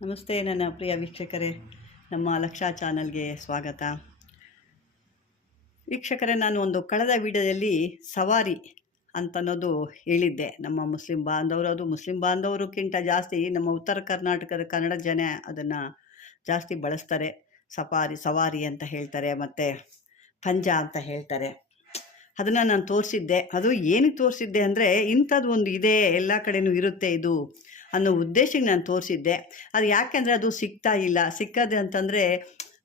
ನಮಸ್ತೆ ನನ್ನ ಪ್ರಿಯ ವೀಕ್ಷಕರೇ, ನಮ್ಮ ಲಕ್ಷ ಚಾನಲ್ಗೆ ಸ್ವಾಗತ. ವೀಕ್ಷಕರೇ, ನಾನು ಒಂದು ಕಳೆದ ವಿಡಿಯೋದಲ್ಲಿ ಸವಾರಿ ಅಂತನ್ನೋದು ಹೇಳಿದ್ದೆ. ನಮ್ಮ ಮುಸ್ಲಿಂ ಬಾಂಧವರು, ಅದು ಮುಸ್ಲಿಂ ಬಾಂಧವರಿಗಿಂತ ಜಾಸ್ತಿ ನಮ್ಮ ಉತ್ತರ ಕರ್ನಾಟಕದ ಕನ್ನಡ ಜನ ಅದನ್ನು ಜಾಸ್ತಿ ಬಳಸ್ತಾರೆ. ಸವಾರಿ ಅಂತ ಹೇಳ್ತಾರೆ, ಮತ್ತು ಪಂಜ ಅಂತ ಹೇಳ್ತಾರೆ. ಅದನ್ನು ನಾನು ತೋರಿಸಿದ್ದೆ. ಅದು ಏನಕ್ಕೆ ತೋರಿಸಿದ್ದೆ ಅಂದರೆ, ಇಂಥದ್ದು ಒಂದು ಇದೆ, ಎಲ್ಲ ಕಡೆಯೂ ಇರುತ್ತೆ ಇದು ಅನ್ನೋ ಉದ್ದೇಶಕ್ಕೆ ನಾನು ತೋರಿಸಿದ್ದೆ. ಅದು ಯಾಕೆಂದರೆ ಅದು ಸಿಗ್ತಾ ಇಲ್ಲ. ಸಿಕ್ಕದೆ ಅಂತಂದರೆ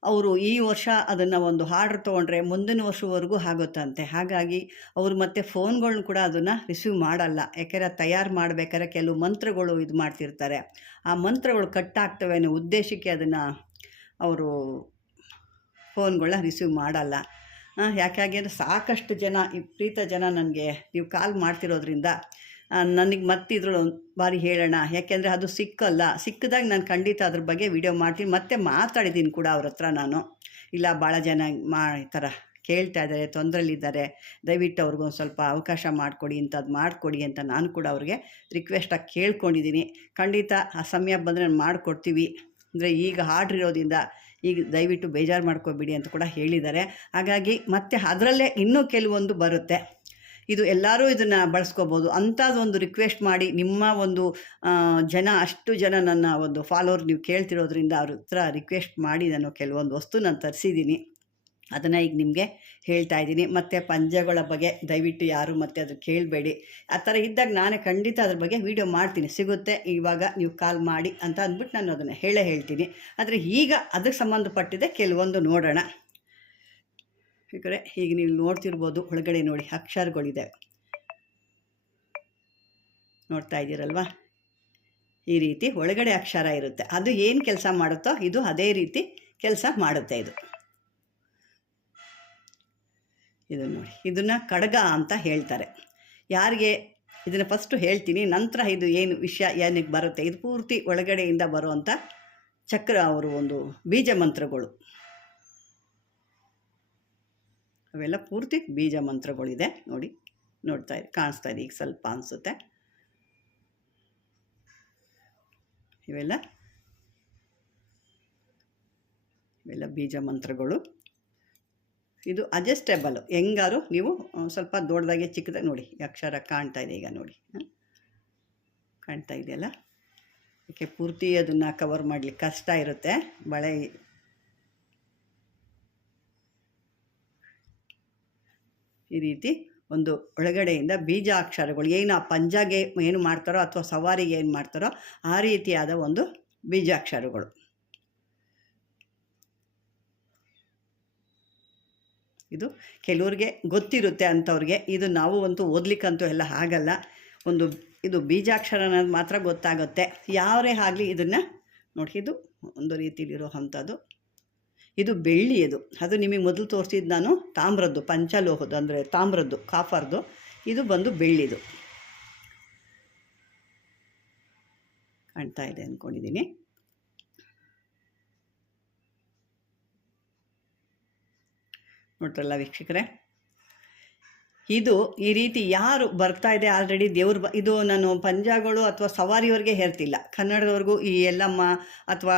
ಅವರು ಈ ವರ್ಷ ಅದನ್ನು ಒಂದು ಆರ್ಡ್ರ್ ತೊಗೊಂಡ್ರೆ ಮುಂದಿನ ವರ್ಷವರೆಗೂ ಆಗುತ್ತಂತೆ. ಹಾಗಾಗಿ ಅವರು ಮತ್ತೆ ಫೋನ್ಗಳ್ನು ಕೂಡ ಅದನ್ನು ರಿಸೀವ್ ಮಾಡಲ್ಲ. ಯಾಕೆಂದರೆ ತಯಾರು ಮಾಡಬೇಕಾದ್ರೆ ಕೆಲವು ಮಂತ್ರಗಳು ಇದು ಮಾಡ್ತಿರ್ತಾರೆ. ಆ ಮಂತ್ರಗಳು ಕಟ್ಟಾಗ್ತವೆ ಅನ್ನೋ ಉದ್ದೇಶಕ್ಕೆ ಅದನ್ನು ಅವರು ಫೋನ್ಗಳನ್ನ ರಿಸೀವ್ ಮಾಡಲ್ಲ. ಯಾಕಾಗಿ ಅಂದರೆ ಸಾಕಷ್ಟು ಜನ, ವಿಪರೀತ ಜನ ನನಗೆ ನೀವು ಕಾಲ್ ಮಾಡ್ತಿರೋದ್ರಿಂದ ನನಗೆ ಮತ್ತಿದ್ರಲ್ಲಿ ಒಂದು ಬಾರಿ ಹೇಳೋಣ. ಯಾಕೆಂದರೆ ಅದು ಸಿಕ್ಕಿದಾಗ ನಾನು ಖಂಡಿತ ಅದ್ರ ಬಗ್ಗೆ ವಿಡಿಯೋ ಮಾಡ್ತೀನಿ. ಮತ್ತೆ ಮಾತಾಡಿದ್ದೀನಿ ಕೂಡ ಅವ್ರ ಹತ್ರ ನಾನು. ಇಲ್ಲ, ಭಾಳ ಜನ ಈ ಥರ ಕೇಳ್ತಾ ಇದ್ದಾರೆ, ತೊಂದರೆಲಿದ್ದಾರೆ, ದಯವಿಟ್ಟು ಅವ್ರಿಗೊಂದು ಸ್ವಲ್ಪ ಅವಕಾಶ ಮಾಡಿಕೊಡಿ, ಇಂಥದ್ದು ಮಾಡಿಕೊಡಿ ಅಂತ ನಾನು ಕೂಡ ಅವ್ರಿಗೆ ರಿಕ್ವೆಸ್ಟಾಗಿ ಕೇಳ್ಕೊಂಡಿದ್ದೀನಿ. ಖಂಡಿತ ಆ ಸಮಯ ಬಂದರೆ ನಾನು ಮಾಡಿಕೊಡ್ತೀವಿ. ಅಂದರೆ ಈಗ ಆರ್ಡ್ರ್ ಇರೋದ್ರಿಂದ ಈಗ ದಯವಿಟ್ಟು ಬೇಜಾರು ಮಾಡ್ಕೊಬೇಡಿ ಅಂತ ಕೂಡ ಹೇಳಿದ್ದಾರೆ. ಹಾಗಾಗಿ ಮತ್ತೆ ಅದರಲ್ಲೇ ಇನ್ನೂ ಕೆಲವೊಂದು ಬರುತ್ತೆ. ಇದು ಎಲ್ಲರೂ ಇದನ್ನು ಬಳಸ್ಕೋಬೋದು ಅಂಥದ್ದೊಂದು ರಿಕ್ವೆಸ್ಟ್ ಮಾಡಿ, ನಿಮ್ಮ ಒಂದು ಅಷ್ಟು ಜನ ನನ್ನ ಒಂದು ಫಾಲೋವರ್ ನೀವು ಕೇಳ್ತಿರೋದ್ರಿಂದ ಅವ್ರ ಹತ್ರ ರಿಕ್ವೆಸ್ಟ್ ಮಾಡಿ ನಾನು ಕೆಲವೊಂದು ವಸ್ತು ನಾನು ತರಿಸಿದ್ದೀನಿ. ಅದನ್ನು ಈಗ ನಿಮಗೆ ಹೇಳ್ತಾ ಇದ್ದೀನಿ. ಮತ್ತು ಪಂಜಗಳ ಬಗ್ಗೆ ದಯವಿಟ್ಟು ಯಾರು ಮತ್ತೆ ಅದು ಕೇಳಬೇಡಿ. ಆ ಥರ ಇದ್ದಾಗ ನಾನೇ ಖಂಡಿತ ಅದ್ರ ಬಗ್ಗೆ ವೀಡಿಯೋ ಮಾಡ್ತೀನಿ. ಸಿಗುತ್ತೆ, ಇವಾಗ ನೀವು ಕಾಲ್ ಮಾಡಿ ಅಂತ ಅಂದ್ಬಿಟ್ಟು ನಾನು ಅದನ್ನು ಹೇಳ್ತೀನಿ. ಆದರೆ ಈಗ ಅದಕ್ಕೆ ಸಂಬಂಧಪಟ್ಟಿದೆ ಕೆಲವೊಂದು ನೋಡೋಣ. ಯಾಕಂದರೆ ಈಗ ನೀವು ನೋಡ್ತಿರ್ಬೋದು, ಒಳಗಡೆ ನೋಡಿ ಅಕ್ಷರಗಳಿದೆ, ನೋಡ್ತಾ ಇದ್ದೀರಲ್ವ? ಈ ರೀತಿ ಒಳಗಡೆ ಅಕ್ಷರ ಇರುತ್ತೆ. ಅದು ಏನು ಕೆಲಸ ಮಾಡುತ್ತೋ ಇದು ಅದೇ ರೀತಿ ಕೆಲಸ ಮಾಡುತ್ತೆ. ಇದು ನೋಡಿ, ಇದನ್ನು ಖಡ್ಗ ಅಂತ ಹೇಳ್ತಾರೆ. ಯಾರಿಗೆ ಇದನ್ನು ಫಸ್ಟು ಹೇಳ್ತೀನಿ, ನಂತರ ಇದು ಏನು ವಿಷಯ ಏನಕ್ಕೆ ಬರುತ್ತೆ. ಇದು ಪೂರ್ತಿ ಒಳಗಡೆಯಿಂದ ಬರುವಂಥ ಚಕ್ರ, ಅವರು ಒಂದು ಬೀಜ ಮಂತ್ರಗಳು, ಅವೆಲ್ಲ ಪೂರ್ತಿ ಬೀಜ ಮಂತ್ರಗಳಿದೆ. ಕಾಣಿಸ್ತಾ ಇದೆ ಈಗ ಸ್ವಲ್ಪ ಅನಿಸುತ್ತೆ. ಇವೆಲ್ಲ ಬೀಜ ಮಂತ್ರಗಳು. ಇದು ಅಡ್ಜಸ್ಟೇಬಲ್, ಹೆಂಗಾರು ನೀವು ಸ್ವಲ್ಪ ದೊಡ್ಡದಾಗಿ ಚಿಕ್ಕದಾಗಿ ನೋಡಿ, ಅಕ್ಷರ ಕಾಣ್ತಾ ಇದೆ ಈಗ ನೋಡಿ, ಕಾಣ್ತಾ ಇದೆಯಲ್ಲ? ಯಾಕೆ ಪೂರ್ತಿ ಅದನ್ನು ಕವರ್ ಮಾಡಲಿಕ್ಕೆ ಕಷ್ಟ ಇರುತ್ತೆ. ಬಳೆ ಈ ರೀತಿ ಒಂದು ಒಳಗಡೆಯಿಂದ ಬೀಜ ಅಕ್ಷರಗಳು ಏನು ಆ ಪಂಜಾಗೆ ಏನು ಮಾಡ್ತಾರೋ ಅಥವಾ ಸವಾರಿಗೆ ಏನು ಮಾಡ್ತಾರೋ ಆ ರೀತಿಯಾದ ಒಂದು ಬೀಜಾಕ್ಷರಗಳು. ಇದು ಕೆಲವ್ರಿಗೆ ಗೊತ್ತಿರುತ್ತೆ ಅಂಥವ್ರಿಗೆ. ಇದು ನಾವು ಅಂತೂ ಓದಲಿಕ್ಕಂತೂ ಎಲ್ಲ ಆಗಲ್ಲ. ಇದು ಬೀಜಾಕ್ಷರ ಅನ್ನೋದು ಮಾತ್ರ ಗೊತ್ತಾಗುತ್ತೆ. ಯಾರೇ ಆಗಲಿ ಇದನ್ನು ನೋಡಿ, ಇದು ಒಂದು ರೀತಿಲಿರೋ ಅಂಥದ್ದು. ಇದು ಬೆಳ್ಳಿಯದು. ಅದು ನಿಮಗೆ ಮೊದಲು ತೋರಿಸಿದ್ದು ನಾನು ತಾಮ್ರದ್ದು, ಪಂಚಲೋಹದ್ದು, ಅಂದರೆ ತಾಮ್ರದ್ದು, ಕಾಫರ್ದು. ಇದು ಬಂದು ಬೆಳ್ಳಿದು. ಕಾಣ್ತಾ ಇದೆ ಅಂದ್ಕೊಂಡಿದ್ದೀನಿ. ನೋಡ್ರಲ್ಲ ವೀಕ್ಷಕರೇ, ಇದು ಈ ರೀತಿ ಯಾರು ಬರ್ತಾ ಇದೆ ಆಲ್ರೆಡಿ ಇದು ನಾನು ಪಂಜಾಗಳು ಅಥವಾ ಸವಾರಿಯವ್ರಿಗೆ ಹೇಳ್ತಿಲ್ಲ, ಕನ್ನಡದವ್ರಿಗೂ ಈ ಎಲ್ಲಮ್ಮ ಅಥವಾ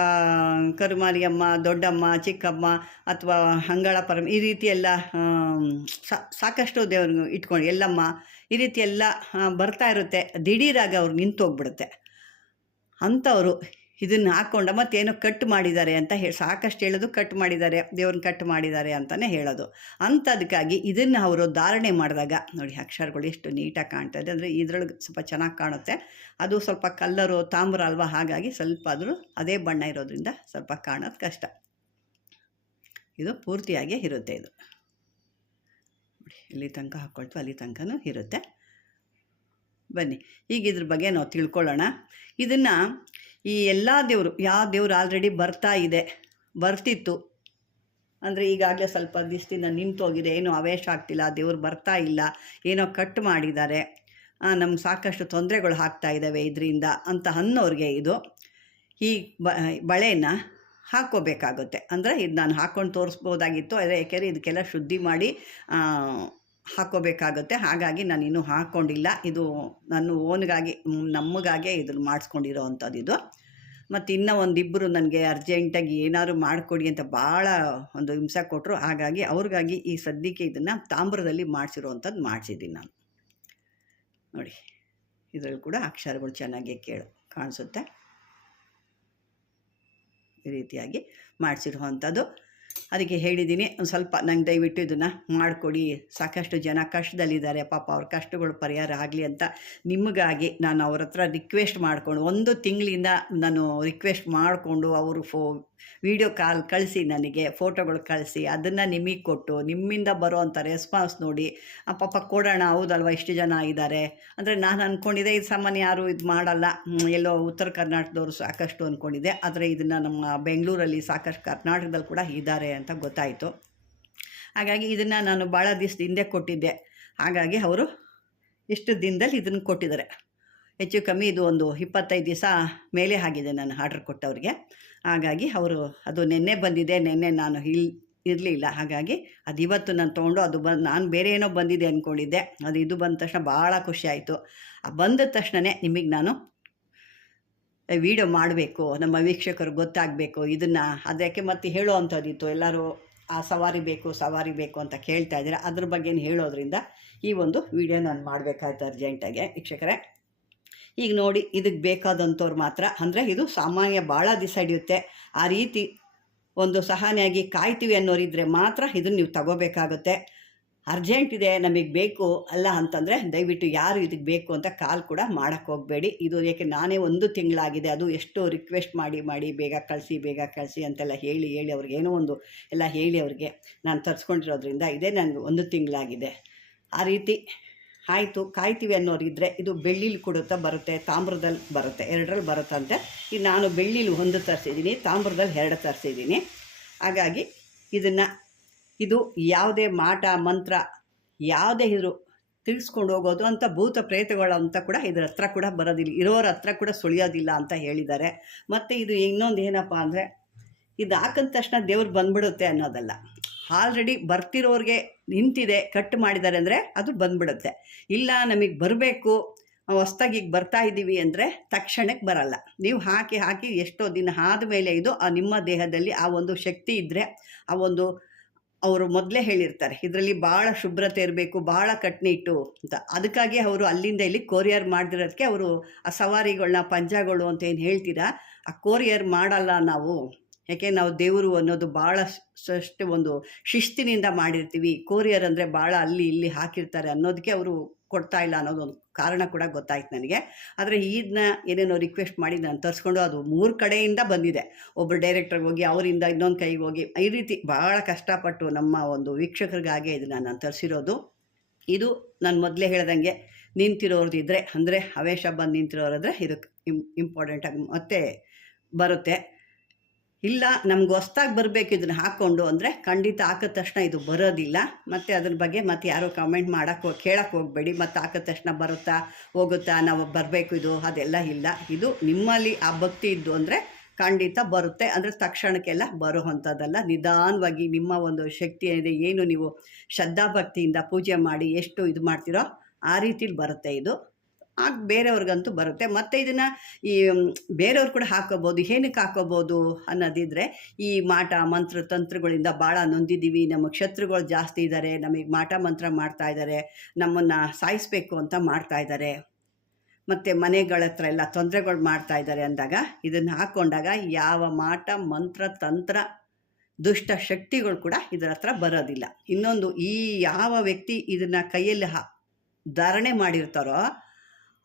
ಕರುಮಾರಿಯಮ್ಮ, ದೊಡ್ಡಮ್ಮ, ಚಿಕ್ಕಮ್ಮ ಅಥವಾ ಅಂಗಳ ಈ ರೀತಿ ಎಲ್ಲ ಸಾಕಷ್ಟು ದೇವ್ರಿಗೆ ಇಟ್ಕೊಂಡು ಎಲ್ಲಮ್ಮ ಈ ರೀತಿ ಎಲ್ಲ ಬರ್ತಾ ಇರುತ್ತೆ. ದಿಢೀರಾಗಿ ಅವ್ರು ನಿಂತೋಗ್ಬಿಡುತ್ತೆ. ಅಂಥವರು ಇದನ್ನು ಹಾಕ್ಕೊಂಡ ಮತ್ತೇನೋ ಕಟ್ ಮಾಡಿದ್ದಾರೆ ಅಂತ ಸಾಕಷ್ಟು ಹೇಳೋದು, ಕಟ್ ಮಾಡಿದ್ದಾರೆ, ದೇವ್ರನ್ನ ಕಟ್ ಮಾಡಿದ್ದಾರೆ ಅಂತಲೇ ಹೇಳೋದು. ಅಂಥದಕ್ಕಾಗಿ ಇದನ್ನು ಅವರು ಧಾರಣೆ ಮಾಡಿದಾಗ ನೋಡಿ, ಅಕ್ಷರಗಳು ಎಷ್ಟು ನೀಟಾಗಿ ಕಾಣ್ತಾ ಇದೆ. ಅಂದರೆ ಇದ್ರೊಳಗೆ ಸ್ವಲ್ಪ ಚೆನ್ನಾಗಿ ಕಾಣುತ್ತೆ. ಅದು ಸ್ವಲ್ಪ ಕಲ್ಲರು ತಾಮ್ರ ಅಲ್ವಾ, ಹಾಗಾಗಿ ಸ್ವಲ್ಪ ಆದರೂ ಅದೇ ಬಣ್ಣ ಇರೋದ್ರಿಂದ ಸ್ವಲ್ಪ ಕಾಣೋದು ಕಷ್ಟ. ಇದು ಪೂರ್ತಿಯಾಗಿ ಇರುತ್ತೆ. ಇದು ನೋಡಿ, ಇಲ್ಲಿ ತನಕ ಹಾಕ್ಕೊಳ್ತೀವಿ, ಅಲ್ಲಿ ತನಕನೂ ಇರುತ್ತೆ. ಬನ್ನಿ ಈಗ ಇದ್ರ ಬಗ್ಗೆ ನಾವು ತಿಳ್ಕೊಳ್ಳೋಣ. ಇದನ್ನು ಈ ಎಲ್ಲ ದೇವರು, ಯಾವ ದೇವ್ರು ಆಲ್ರೆಡಿ ಬರ್ತಿತ್ತು ಅಂದರೆ ಈಗಾಗಲೇ ಸ್ವಲ್ಪ ದಿವಸದಿಂದ ನಿಂತೋಗಿದೆ, ಏನೋ ಆವೇಶ ಆಗ್ತಿಲ್ಲ, ದೇವ್ರು ಬರ್ತಾ ಇಲ್ಲ, ಏನೋ ಕಟ್ ಮಾಡಿದ್ದಾರೆ, ನಮ್ಗೆ ಸಾಕಷ್ಟು ತೊಂದರೆಗಳು ಆಗ್ತಾ ಇದ್ದಾವೆ ಇದರಿಂದ ಅಂತ ಅನ್ನೋರಿಗೆ ಇದು ಈ ಬಳೆನ ಹಾಕ್ಕೋಬೇಕಾಗುತ್ತೆ. ಅಂದರೆ ಇದು ನಾನು ಹಾಕ್ಕೊಂಡು ತೋರಿಸ್ಬೋದಾಗಿತ್ತು, ಆದರೆ ಯಾಕೆಂದರೆ ಇದಕ್ಕೆಲ್ಲ ಶುದ್ಧಿ ಮಾಡಿ ಹಾಕ್ಕೋಬೇಕಾಗುತ್ತೆ. ಹಾಗಾಗಿ ನಾನು ಇನ್ನೂ ಹಾಕ್ಕೊಂಡಿಲ್ಲ. ಇದು ನನ್ನ ಓನ್ಗಾಗಿ, ನಮಗಾಗೆ ಇದನ್ನು ಮಾಡಿಸ್ಕೊಂಡಿರೋ ಅಂಥದ್ದು. ಇದು ಮತ್ತು ಇನ್ನೂ ಒಂದಿಬ್ಬರು ನನಗೆ ಅರ್ಜೆಂಟಾಗಿ ಏನಾದ್ರು ಮಾಡಿಕೊಡಿ ಅಂತ ಭಾಳ ಒಂದು ಹಿಂಸೆ ಕೊಟ್ಟರು. ಹಾಗಾಗಿ ಅವ್ರಿಗಾಗಿ ಈ ಸದ್ಯಕ್ಕೆ ಇದನ್ನು ತಾಮ್ರದಲ್ಲಿ ಮಾಡಿಸಿರುವಂಥದ್ದು ಮಾಡಿಸಿದ್ದೀನಿ ನಾನು. ನೋಡಿ, ಇದರಲ್ಲಿ ಕೂಡ ಅಕ್ಷರಗಳು ಚೆನ್ನಾಗಿ ಕಾಣಿಸುತ್ತೆ. ಈ ರೀತಿಯಾಗಿ ಮಾಡಿಸಿರುವಂಥದ್ದು. ಅದಕ್ಕೆ ಹೇಳಿದ್ದೀನಿ, ಒಂದು ಸ್ವಲ್ಪ ನಂಗೆ ದಯವಿಟ್ಟು ಇದನ್ನು ಮಾಡಿಕೊಡಿ, ಸಾಕಷ್ಟು ಜನ ಕಷ್ಟದಲ್ಲಿದ್ದಾರೆ, ಪಾಪ ಅವ್ರ ಕಷ್ಟಗಳು ಪರಿಹಾರ ಆಗಲಿ ಅಂತ ನಿಮಗಾಗಿ ನಾನು ಅವ್ರ ಹತ್ರ ರಿಕ್ವೆಸ್ಟ್ ಮಾಡಿಕೊಂಡು 1 ತಿಂಗಳಿಂದ ನಾನು ರಿಕ್ವೆಸ್ಟ್ ಮಾಡಿಕೊಂಡು ಅವರು ವೀಡಿಯೋ ಕಾಲ್ ಕಳಿಸಿ, ನನಗೆ ಫೋಟೋಗಳು ಕಳಿಸಿ, ಅದನ್ನು ನಿಮಗೆ ಕೊಟ್ಟು ನಿಮ್ಮಿಂದ ಬರೋವಂಥ ರೆಸ್ಪಾನ್ಸ್ ನೋಡಿ ಪಾಪ ಕೊಡೋಣ, ಹೌದಲ್ವ ಇಷ್ಟು ಜನ ಇದ್ದಾರೆ ಅಂದರೆ ನಾನು ಅಂದ್ಕೊಂಡಿದ್ದೆ ಇದು ಸಾಮಾನ್ಯ ಯಾರು ಇದು ಮಾಡಲ್ಲ, ಎಲ್ಲೋ ಉತ್ತರ ಕರ್ನಾಟಕದವರು ಸಾಕಷ್ಟು ಅಂದ್ಕೊಂಡಿದ್ದೆ. ಆದರೆ ಇದನ್ನು ನಮ್ಮ ಬೆಂಗಳೂರಲ್ಲಿ ಸಾಕಷ್ಟು ಕರ್ನಾಟಕದಲ್ಲಿ ಕೂಡ ಇದ್ದಾರೆ ಅಂತ ಗೊತ್ತಾಯಿತು. ಹಾಗಾಗಿ ಇದನ್ನು ನಾನು ಭಾಳ ದಿವಸದ ಹಿಂದೆ ಕೊಟ್ಟಿದ್ದೆ. ಹಾಗಾಗಿ ಅವರು ಇಷ್ಟು ದಿನದಲ್ಲಿ ಇದನ್ನು ಕೊಟ್ಟಿದ್ದಾರೆ. ಹೆಚ್ಚು ಕಮ್ಮಿ ಇದು ಒಂದು 25 ದಿವಸ ಮೇಲೆ ಆಗಿದೆ ನಾನು ಆರ್ಡ್ರ್ ಕೊಟ್ಟವ್ರಿಗೆ. ಹಾಗಾಗಿ ಅವರು ಅದು ನಿನ್ನೆ ಬಂದಿದೆ, ನಿನ್ನೆ ನಾನು ಇರಲಿಲ್ಲ. ಹಾಗಾಗಿ ಅದು ಇವತ್ತು ನಾನು ತೊಗೊಂಡು ಅದು ನಾನು ಬೇರೆ ಏನೋ ಬಂದಿದೆ ಅಂದ್ಕೊಂಡಿದ್ದೆ. ಅದು ಇದು ಬಂದ ತಕ್ಷಣ ಭಾಳ ಖುಷಿ ಆಯಿತು. ಬಂದ ತಕ್ಷಣವೇ ನಿಮಗೆ ನಾನು ವಿಡಿಯೋ ಮಾಡಬೇಕು, ನಮ್ಮ ವೀಕ್ಷಕರಿಗೆ ಗೊತ್ತಾಗಬೇಕು ಇದನ್ನು. ಅದಕ್ಕೆ ಮತ್ತೆ ಹೇಳೋ ಅಂಥದ್ದಿತ್ತು, ಎಲ್ಲರೂ ಆ ಸವಾರಿ ಬೇಕು ಅಂತ ಕೇಳ್ತಾ ಇದ್ದೀರಾ, ಅದ್ರ ಬಗ್ಗೆ ಹೇಳೋದ್ರಿಂದ ಈ ಒಂದು ವಿಡಿಯೋ ನಾನು ಮಾಡಬೇಕಾಯ್ತು ಅರ್ಜೆಂಟಾಗೆ. ವೀಕ್ಷಕರೇ, ಈಗ ನೋಡಿ, ಇದಕ್ಕೆ ಬೇಕಾದಂಥವ್ರು ಮಾತ್ರ, ಅಂದರೆ ಇದು ಸಾಮಾನ್ಯ ಭಾಳ ದಿವಸ ಹಿಡಿಯುತ್ತೆ, ಆ ರೀತಿ ಒಂದು ಸಹನೆಯಾಗಿ ಕಾಯ್ತೀವಿ ಅನ್ನೋರಿದ್ದರೆ ಮಾತ್ರ ಇದನ್ನು ನೀವು ತಗೋಬೇಕಾಗುತ್ತೆ. ಅರ್ಜೆಂಟ್ ಇದೆ, ನಮಗೆ ಬೇಕು ಅಲ್ಲ ಅಂತಂದರೆ ದಯವಿಟ್ಟು ಯಾರು ಇದಕ್ಕೆ ಬೇಕು ಅಂತ ಕಾಲ್ ಕೂಡ ಮಾಡೋಕ್ಕೆ ಹೋಗಬೇಡಿ. ಇದು ಏಕೆ ನಾನೇ 1 ತಿಂಗಳಾಗಿದೆ, ಅದು ಎಷ್ಟು ರಿಕ್ವೆಸ್ಟ್ ಮಾಡಿ ಬೇಗ ಕಳಿಸಿ ಅಂತೆಲ್ಲ ಹೇಳಿ ಅವ್ರಿಗೇನೋ ಒಂದು ಎಲ್ಲ ಹೇಳಿ ಅವ್ರಿಗೆ ನಾನು ತರಿಸ್ಕೊಂಡಿರೋದ್ರಿಂದ ಇದೇ ನನಗೆ 1 ತಿಂಗಳಾಗಿದೆ. ಆ ರೀತಿ ಆಯಿತು, ಕಾಯ್ತೀವಿ ಅನ್ನೋರಿದ್ದರೆ ಇದು ಬೆಳ್ಳಿಲಿ ಕೂಡ ಬರುತ್ತೆ, ತಾಮ್ರದಲ್ಲಿ ಬರುತ್ತೆ, 2ರಲ್ಲಿ ಬರುತ್ತಂತೆ. ಈಗ ನಾನು ಬೆಳ್ಳಿಲಿ 1 ತರಿಸಿದ್ದೀನಿ, ತಾಮ್ರದಲ್ಲಿ 2 ತರಿಸಿದ್ದೀನಿ. ಹಾಗಾಗಿ ಇದು ಯಾವುದೇ ಮಾಟ ಮಂತ್ರ ಯಾವುದೇ ಇದ್ರು ತಿಳಿಸ್ಕೊಂಡು ಹೋಗೋದು ಅಂತ ಭೂತ ಪ್ರೇತಗಳು ಅಂತ ಕೂಡ ಇದರ ಹತ್ರ ಕೂಡ ಬರೋದಿಲ್ಲ, ಇರೋರ ಹತ್ರ ಕೂಡ ಸುಳಿಯೋದಿಲ್ಲ ಅಂತ ಹೇಳಿದ್ದಾರೆ. ಮತ್ತು ಇದು ಇನ್ನೊಂದು ಏನಪ್ಪ ಅಂದರೆ, ಇದು ಹಾಕಿದ ತಕ್ಷಣ ದೇವ್ರು ಬಂದ್ಬಿಡುತ್ತೆ ಅನ್ನೋದಲ್ಲ. ಆಲ್ರೆಡಿ ಬರ್ತಿರೋರಿಗೆ ನಿಂತಿದೆ, ಕಟ್ ಮಾಡಿದ್ದಾರೆ ಅಂದರೆ ಅದು ಬಂದ್ಬಿಡುತ್ತೆ. ಇಲ್ಲ ನಮಗೆ ಬರಬೇಕು, ಹೊಸ್ದಾಗಿ ಈಗ ಬರ್ತಾ ಇದ್ದೀವಿ ಅಂದರೆ ತಕ್ಷಣಕ್ಕೆ ಬರಲ್ಲ. ನೀವು ಹಾಕಿ ಎಷ್ಟೋ ದಿನ ಆದಮೇಲೆ ಇದು ನಿಮ್ಮ ದೇಹದಲ್ಲಿ ಆ ಒಂದು ಶಕ್ತಿ ಇದ್ದರೆ, ಆ ಒಂದು ಅವರು ಮೊದಲೇ ಹೇಳಿರ್ತಾರೆ ಇದರಲ್ಲಿ ಭಾಳ ಶುಭ್ರತೆ ಇರಬೇಕು, ಭಾಳ ಕಟ್ನಿಟ್ಟು ಅಂತ. ಅದಕ್ಕಾಗಿ ಅವರು ಅಲ್ಲಿಂದ ಇಲ್ಲಿ ಕೊರಿಯರ್ ಮಾಡಿದಿರೋದಕ್ಕೆ ಅವರು ಆ ಸವಾರಿಗಳನ್ನ ಪಂಜಾಗಳು ಅಂತ ಏನು ಹೇಳ್ತೀರಾ, ಆ ಕೊರಿಯರ್ ಮಾಡಲ್ಲ ನಾವು. ಯಾಕೆ ನಾವು ದೇವರು ಅನ್ನೋದು ಭಾಳಷ್ಟು ಒಂದು ಶಿಸ್ತಿನಿಂದ ಮಾಡಿರ್ತೀವಿ. ಕೊರಿಯರ್ ಅಂದರೆ ಭಾಳ ಅಲ್ಲಿ ಇಲ್ಲಿ ಹಾಕಿರ್ತಾರೆ ಅನ್ನೋದಕ್ಕೆ ಅವರು ಕೊಡ್ತಾ ಇಲ್ಲ ಅನ್ನೋದೊಂದು ಕಾರಣ ಕೂಡ ಗೊತ್ತಾಯ್ತು ನನಗೆ. ಆದರೆ ಇದನ್ನ ಏನೇನೋ ರಿಕ್ವೆಸ್ಟ್ ಮಾಡಿ ನಾನು ತರಿಸ್ಕೊಂಡು ಅದು 3 ಕಡೆಯಿಂದ ಬಂದಿದೆ. ಒಬ್ಬರು ಡೈರೆಕ್ಟ್ರಿಗೆ ಹೋಗಿ, ಅವರಿಂದ ಇನ್ನೊಂದು ಕೈಗೆ ಹೋಗಿ, ಈ ರೀತಿ ಭಾಳ ಕಷ್ಟಪಟ್ಟು ನಮ್ಮ ಒಂದು ವೀಕ್ಷಕರಿಗಾಗೆ ಇದನ್ನು ನಾನು ತರಿಸಿರೋದು. ಇದು ನಾನು ಮೊದಲೇ ಹೇಳ್ದಂಗೆ ನಿಂತಿರೋರ್ದಿದ್ದರೆ, ಅಂದರೆ ಹವೇಶ ಬಂದು ನಿಂತಿರೋರಾದರೆ ಇದಕ್ಕೆ ಇಂಪಾರ್ಟೆಂಟಾಗಿ ಮತ್ತೆ ಬರುತ್ತೆ. ಇಲ್ಲ ನಮ್ಗೆ ಹೊಸ್ದಾಗಿ ಬರಬೇಕು ಇದನ್ನು ಹಾಕ್ಕೊಂಡು ಅಂದರೆ ಖಂಡಿತ ಹಾಕಿದ ತಕ್ಷಣ ಇದು ಬರೋದಿಲ್ಲ. ಮತ್ತು ಅದ್ರ ಬಗ್ಗೆ ಮತ್ತೆ ಯಾರೋ ಕಮೆಂಟ್ ಕೇಳಕ್ಕೆ ಹೋಗಬೇಡಿ. ಮತ್ತು ಹಾಕಿದ ತಕ್ಷಣ ಬರುತ್ತಾ ಹೋಗುತ್ತಾ, ನಾವು ಬರಬೇಕು ಇದು ಅದೆಲ್ಲ ಇಲ್ಲ. ಇದು ನಿಮ್ಮಲ್ಲಿ ಆ ಭಕ್ತಿ ಇದ್ದು ಅಂದರೆ ಖಂಡಿತ ಬರುತ್ತೆ. ಅಂದರೆ ತಕ್ಷಣಕ್ಕೆಲ್ಲ ಬರೋ ಅಂಥದ್ದಲ್ಲ, ನಿಧಾನವಾಗಿ ನಿಮ್ಮ ಒಂದು ಶಕ್ತಿ ಏನಿದೆ, ಏನು ನೀವು ಶ್ರದ್ಧಾಭಕ್ತಿಯಿಂದ ಪೂಜೆ ಮಾಡಿ ಎಷ್ಟು ಇದು ಮಾಡ್ತೀರೋ ಆ ರೀತಿಲಿ ಬರುತ್ತೆ ಇದು. ಆಗ ಬೇರೆಯವ್ರಿಗಂತೂ ಬರುತ್ತೆ. ಮತ್ತು ಇದನ್ನು ಈ ಬೇರೆಯವ್ರು ಕೂಡ ಹಾಕೋಬೋದು. ಏನಕ್ಕೆ ಹಾಕೋಬೋದು ಅನ್ನೋದಿದ್ದರೆ, ಈ ಮಾಟ ಮಂತ್ರ ತಂತ್ರಗಳಿಂದ ಭಾಳ ನೊಂದಿದ್ದೀವಿ, ನಮಗೆ ಶತ್ರುಗಳು ಜಾಸ್ತಿ ಇದ್ದಾರೆ, ನಮಗೆ ಮಾಟ ಮಂತ್ರ ಮಾಡ್ತಾಯಿದ್ದಾರೆ, ನಮ್ಮನ್ನು ಸಾಯಿಸಬೇಕು ಅಂತ ಮಾಡ್ತಾಯಿದ್ದಾರೆ, ಮತ್ತು ಮನೆಗಳ ಹತ್ರ ಎಲ್ಲ ತೊಂದರೆಗಳು ಮಾಡ್ತಾಯಿದ್ದಾರೆ ಅಂದಾಗ ಇದನ್ನು ಹಾಕ್ಕೊಂಡಾಗ ಯಾವ ಮಾಟ ಮಂತ್ರ ತಂತ್ರ ದುಷ್ಟ ಶಕ್ತಿಗಳು ಕೂಡ ಇದರ ಹತ್ರ ಬರೋದಿಲ್ಲ. ಇನ್ನೊಂದು, ಈ ಯಾವ ವ್ಯಕ್ತಿ ಇದನ್ನು ಕೈಯಲ್ಲಿ ಧಾರಣೆ ಮಾಡಿರ್ತಾರೋ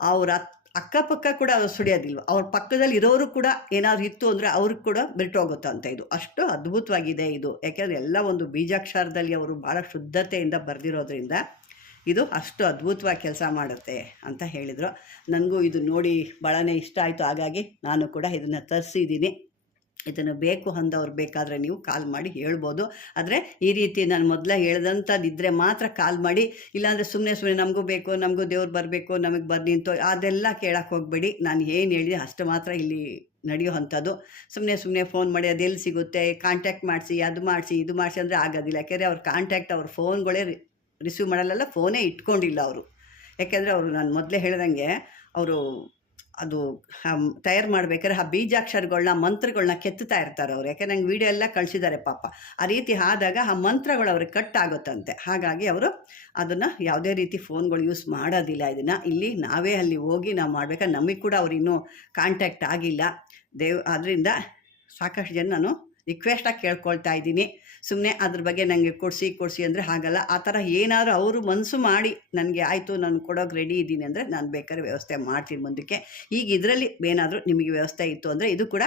ಅವ್ರ ಅಕ್ಕಪಕ್ಕ ಕೂಡ ಅದು ಸುಳಿಯೋದಿಲ್ವ, ಅವ್ರ ಪಕ್ಕದಲ್ಲಿ ಇರೋರು ಕೂಡ ಏನಾದ್ರು ಇತ್ತು ಅಂದರೆ ಅವ್ರಿಗೆ ಕೂಡ ಬಿಟ್ಟೋಗುತ್ತಂತೆ. ಇದು ಅಷ್ಟು ಅದ್ಭುತವಾಗಿದೆ ಇದು. ಯಾಕೆಂದರೆ ಎಲ್ಲ ಒಂದು ಬೀಜಾಕ್ಷರದಲ್ಲಿ ಅವರು ಭಾಳ ಶುದ್ಧತೆಯಿಂದ ಬರೆದಿರೋದ್ರಿಂದ ಇದು ಅಷ್ಟು ಅದ್ಭುತವಾಗಿ ಕೆಲಸ ಮಾಡುತ್ತೆ ಅಂತ ಹೇಳಿದರು. ನನಗೂ ಇದು ನೋಡಿ ಭಾಳನೇ ಇಷ್ಟ ಆಯಿತು. ಹಾಗಾಗಿ ನಾನು ಕೂಡ ಇದನ್ನು ತರಿಸಿದ್ದೀನಿ. ಇದನ್ನು ಬೇಕು ಅಂದವ್ರು ಬೇಕಾದರೆ ನೀವು ಕಾಲ್ ಮಾಡಿ ಹೇಳ್ಬೋದು. ಆದರೆ ಈ ರೀತಿ ನಾನು ಮೊದಲೇ ಹೇಳ್ದಂಥದ್ದಿದ್ದರೆ ಮಾತ್ರ ಕಾಲ್ ಮಾಡಿ. ಇಲ್ಲಾಂದರೆ ಸುಮ್ಮನೆ ನಮಗೂ ಬೇಕು, ನಮಗೂ ದೇವ್ರು ಬರಬೇಕು, ನಮಗೆ ನಿಂತು ಅದೆಲ್ಲ ಕೇಳಕ್ಕೆ ಹೋಗಬೇಡಿ. ನಾನು ಏನು ಹೇಳಿದೆ ಅಷ್ಟು ಮಾತ್ರ ಇಲ್ಲಿ ನಡೆಯೋ ಅಂಥದ್ದು. ಸುಮ್ಮನೆ ಫೋನ್ ಮಾಡಿ ಅದೆಲ್ಲಿ ಸಿಗುತ್ತೆ, ಕಾಂಟ್ಯಾಕ್ಟ್ ಮಾಡಿಸಿ, ಅದು ಮಾಡಿಸಿ ಇದು ಮಾಡಿಸಿ ಅಂದರೆ ಆಗೋದಿಲ್ಲ. ಯಾಕೆಂದರೆ ಅವ್ರ ಕಾಂಟ್ಯಾಕ್ಟ್ ಅವ್ರ ಫೋನ್ಗಳೇ ರಿಸೀವ್ ಮಾಡಲ್ಲ, ಫೋನೇ ಇಟ್ಕೊಂಡಿಲ್ಲ ಅವರು. ಯಾಕೆಂದರೆ ಅವರು ನಾನು ಮೊದಲೇ ಹೇಳ್ದಂಗೆ ಅವರು ಅದು ತಯಾರು ಮಾಡ್ಬೇಕಾದ್ರೆ ಆ ಬೀಜಾಕ್ಷರಗಳನ್ನ ಮಂತ್ರಗಳನ್ನ ಕೆತ್ತುತ್ತಾ ಇರ್ತಾರೆ ಅವ್ರು. ಯಾಕೆ ನಂಗೆ ವೀಡಿಯೋ ಎಲ್ಲ ಕಳಿಸಿದ್ದಾರೆ ಪಾಪ. ಆ ರೀತಿ ಆದಾಗ ಆ ಮಂತ್ರಗಳು ಅವ್ರಿಗೆ ಕಟ್ ಆಗುತ್ತಂತೆ. ಹಾಗಾಗಿ ಅವರು ಅದನ್ನು ಯಾವುದೇ ರೀತಿ ಫೋನ್ಗಳು ಯೂಸ್ ಮಾಡೋದಿಲ್ಲ. ಇದನ್ನು ಇಲ್ಲಿ ನಾವೇ ಅಲ್ಲಿ ಹೋಗಿ ನಾವು ಮಾಡ್ಬೇಕಾದ್ರೆ ನಮಗೆ ಕೂಡ ಅವ್ರು ಇನ್ನೂ ಕಾಂಟ್ಯಾಕ್ಟ್ ಆಗಿಲ್ಲ. ಅದರಿಂದ ಸಾಕಷ್ಟು ಜನ ನಾನು ರಿಕ್ವೆಸ್ಟಾಗಿ ಕೇಳ್ಕೊಳ್ತಾ ಇದ್ದೀನಿ. ಸುಮ್ಮನೆ ಅದ್ರ ಬಗ್ಗೆ ನನಗೆ ಕೊಡಿಸಿ ಅಂದರೆ ಹಾಗಲ್ಲ. ಆ ಥರ ಏನಾದರೂ ಅವರು ಮನಸ್ಸು ಮಾಡಿ ನನಗೆ ಆಯಿತು ನಾನು ಕೊಡೋಕೆ ರೆಡಿ ಇದ್ದೀನಿ ಅಂದರೆ ನಾನು ಬೇಕಾದ್ರೆ ವ್ಯವಸ್ಥೆ ಮಾಡ್ತೀನಿ ಮುಂದಕ್ಕೆ. ಈಗ ಇದರಲ್ಲಿ ಏನಾದರೂ ನಿಮಗೆ ವ್ಯವಸ್ಥೆ ಇತ್ತು ಅಂದರೆ ಇದು ಕೂಡ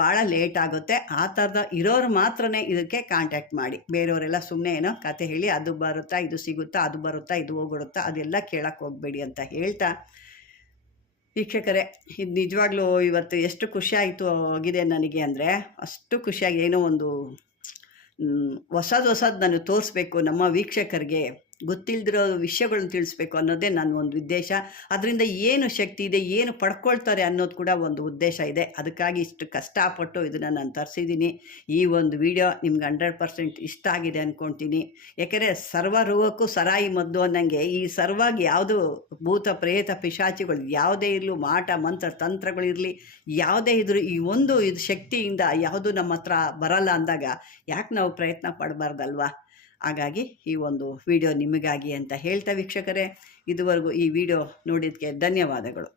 ಭಾಳ ಲೇಟ್ ಆಗುತ್ತೆ. ಆ ಥರದ ಇರೋರು ಮಾತ್ರ ಇದಕ್ಕೆ ಕಾಂಟ್ಯಾಕ್ಟ್ ಮಾಡಿ. ಬೇರೆಯವರೆಲ್ಲ ಸುಮ್ಮನೆ ಏನೋ ಕತೆ ಹೇಳಿ ಅದು ಬರುತ್ತಾ ಇದು ಸಿಗುತ್ತಾ ಅದು ಬರುತ್ತಾ ಇದು ಹೋಗ್ಬಿಡುತ್ತಾ ಅದೆಲ್ಲ ಕೇಳಕ್ಕೆ ಹೋಗಬೇಡಿ ಅಂತ ಹೇಳ್ತಾ, ವೀಕ್ಷಕರೇ, ಇದು ನಿಜವಾಗ್ಲೂ ಇವತ್ತು ಎಷ್ಟು ಖುಷಿಯಾಗಿದೆ ನನಗೆ ಅಂದರೆ, ಅಷ್ಟು ಖುಷಿಯಾಗಿ ಏನೋ ಒಂದು ಹೊಸದು ನಾನು ತೋರಿಸ್ಬೇಕು, ನಮ್ಮ ವೀಕ್ಷಕರಿಗೆ ಗೊತ್ತಿಲ್ಲದಿರೋ ವಿಷಯಗಳನ್ನ ತಿಳಿಸ್ಬೇಕು ಅನ್ನೋದೇ ನನ್ನ ಒಂದು ಉದ್ದೇಶ. ಅದರಿಂದ ಏನು ಶಕ್ತಿ ಇದೆ, ಏನು ಪಡ್ಕೊಳ್ತಾರೆ ಅನ್ನೋದು ಕೂಡ ಒಂದು ಉದ್ದೇಶ ಇದೆ. ಅದಕ್ಕಾಗಿ ಇಷ್ಟು ಕಷ್ಟಪಟ್ಟು ಇದನ್ನು ನಾನು ತರಿಸಿದ್ದೀನಿ. ಈ ಒಂದು ವಿಡಿಯೋ ನಿಮ್ಗೆ 100% ಇಷ್ಟ ಆಗಿದೆ ಅಂದ್ಕೊಳ್ತೀನಿ. ಯಾಕೆಂದರೆ ಸರ್ವ ರೋಗಕ್ಕೂ ಸರಾಯಿ ಮದ್ದು ಅನ್ನಂಗೆ ಈ ಸರ್ವಾಗಿ ಯಾವುದು ಭೂತ ಪ್ರೇತ ಪಿಶಾಚಿಗಳು ಯಾವುದೇ ಇರಲಿ, ಮಾಟ ಮಂತ್ರ ತಂತ್ರಗಳಿರಲಿ, ಯಾವುದೇ ಇದ್ರೂ ಈ ಒಂದು ಇದು ಶಕ್ತಿಯಿಂದ ಯಾವುದು ನಮ್ಮ ಹತ್ರ ಬರಲ್ಲ ಅಂದಾಗ ಯಾಕೆ ನಾವು ಪ್ರಯತ್ನ ಪಡಬಾರ್ದಲ್ವಾ? ಹಾಗಾಗಿ ಈ ಒಂದು ವಿಡಿಯೋ ನಿಮಗಾಗಿ ಅಂತ ಹೇಳ್ತಾ ವೀಕ್ಷಕರೇ, ಇದುವರೆಗೂ ಈ ವಿಡಿಯೋ ನೋಡಿದ್ದಕ್ಕೆ ಧನ್ಯವಾದಗಳು.